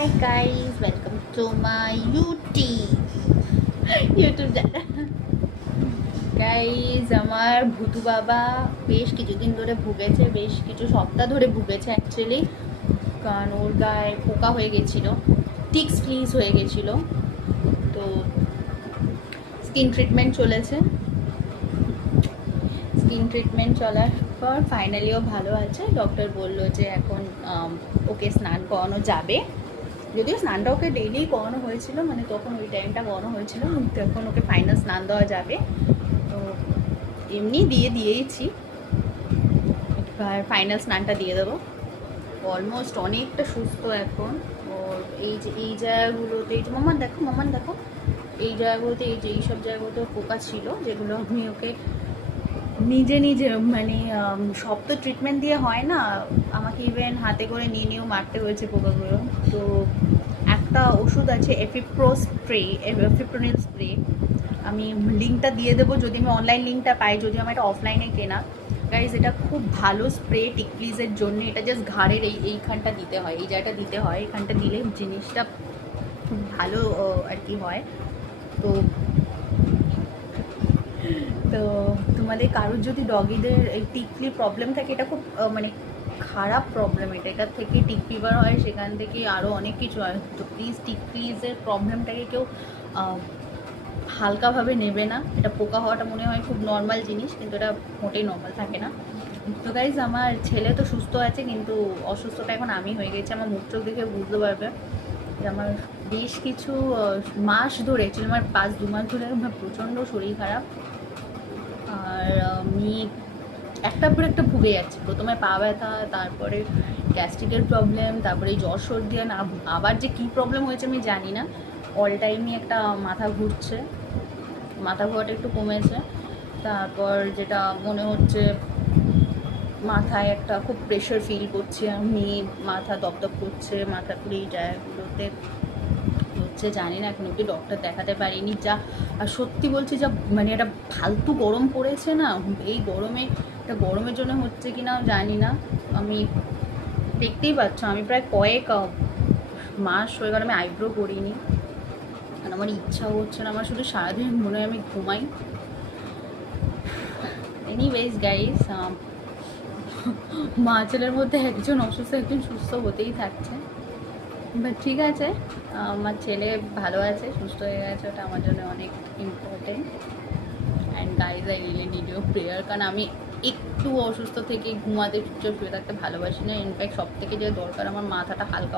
Hi guys, welcome to my YouTube channel. Guys আমার ভুতু বাবা বেশ কিছুদিন ধরে ভুগেছে, বেশ কিছু সপ্তাহ ধরে ভুগেছে অ্যাকচুয়ালি। কারণ ওর গায়ে পোকা হয়ে গেছিলো, টিক্স ফ্লিজ হয়ে গেছিলো। তো স্কিন ট্রিটমেন্ট চলেছে, স্কিন ট্রিটমেন্ট চলার পর ফাইনালিও ভালো আছে। ডক্টর বললো যে এখন ওকে স্নান করানো যাবে, যদিও স্নানটা ওকে ডেইলি করানো হয়েছিল, মানে তখন ওই টাইমটা করানো হয়েছিল, কিন্তু এখন ওকে ফাইনাল স্নান দেওয়া যাবে। তো এমনি দিয়েছি, এবার ফাইনাল স্নানটা দিয়ে দেবো। অলমোস্ট অনেকটা সুস্থ এখন। ওর এই জায়গাগুলোতে, এই যে মামান দেখো এই জায়গাগুলোতে, এইসব জায়গাগুলোতে পোকা ছিল, যেগুলো আমি ওকে নিজে মানে সব তো ট্রিটমেন্ট দিয়ে হয় না, আমাকে ইভেন হাতে করে নিয়েও মারতে হয়েছে পোকাগুলো। তো একটা ওষুধ আছে এফিপ্রোনিল স্প্রে, আমি লিঙ্কটা দিয়ে দেবো যদি আমি অনলাইন লিঙ্কটা পাই, যদি আমার এটা অফলাইনে কেনা। গাইজ এটা খুব ভালো স্প্রে টিকপ্লিজের জন্য। এটা জাস্ট ঘাড়ের এইখানটা দিতে হয়, এই জায়গাটা দিতে হয়, এখানটা দিলে জিনিসটা খুব ভালো আর কি হয়। তো তো তোমাদের কারোর যদি ডগিদের এই টিকলি প্রবলেম থাকে, এটা খুব মানে খারাপ প্রবলেম, এটার থেকে টিক ফিভার হয়, সেখান থেকে আরও অনেক কিছু হয়। তো টিকপ্লিজের প্রবলেমটাকে কেউ হালকাভাবে নেবে না। এটা পোকা হওয়াটা মনে হয় খুব নর্মাল জিনিস, কিন্তু এটা মোটেই নর্মাল থাকে না। তো গাইজ আমার ছেলে তো সুস্থ আছে, কিন্তু অসুস্থটা এখন আমি হয়ে গেছি। আমার মুখ চোখ দেখে বুঝতে পারবে যে আমার বেশ কিছু মাস ধরে, অ্যাকচুয়ালি আমার 5-2 মাস ধরে আমার প্রচণ্ড শরীর খারাপ। আর আমি একটার পর একটা ভুগে যাচ্ছি। প্রথমে পা ব্যথা, তারপরে গ্যাস্ট্রিকের প্রবলেম, তারপরে এই জ্বর সর্দি, আবার যে কী প্রবলেম হয়েছে আমি জানি না। অল টাইমই একটা মাথা ঘুরছে, মাথা ঘোরাটা একটু কমেছে। তারপর যেটা মনে হচ্ছে মাথায় একটা খুব প্রেশার ফিল করছি আমি, মাথা দপদপ করছে, মাথার পুরো এই জায়গাগুলোতে হচ্ছে। জানি না, এখন অব্দি ডক্টর দেখাতে পারিনি। যা আর সত্যি বলছি, যা মানে একটা ফালতু গরম পড়েছে না, এই গরমে, এটা গরমের জন্য হচ্ছে কি না জানি না। আমি দেখতেই পাচ্ছ, আমি প্রায় কয়েক মাস হয়ে গেল আমি আইব্রো করিনি, কারণ আমার ইচ্ছাও হচ্ছে না। আমার শুধু সারাদিন মনে হয় আমি ঘুমাই। এনিওয়েজ গাইস, মা ছেলের মধ্যে একজন অসুস্থ একজন সুস্থ হতেই থাকছে। বাট ঠিক আছে, আমার ছেলে ভালো আছে, সুস্থ হয়ে গেছে, ওটা আমার জন্য অনেক important. And guys I really need your prayer, কারণ আমি একটু অসুস্থ থেকে ঘুমাতে চুপচাপ শুয়ে থাকতে ভালোবাসি না। ইনফ্যাক্ট সব থেকে যে দরকার, আমার মাথাটা হালকা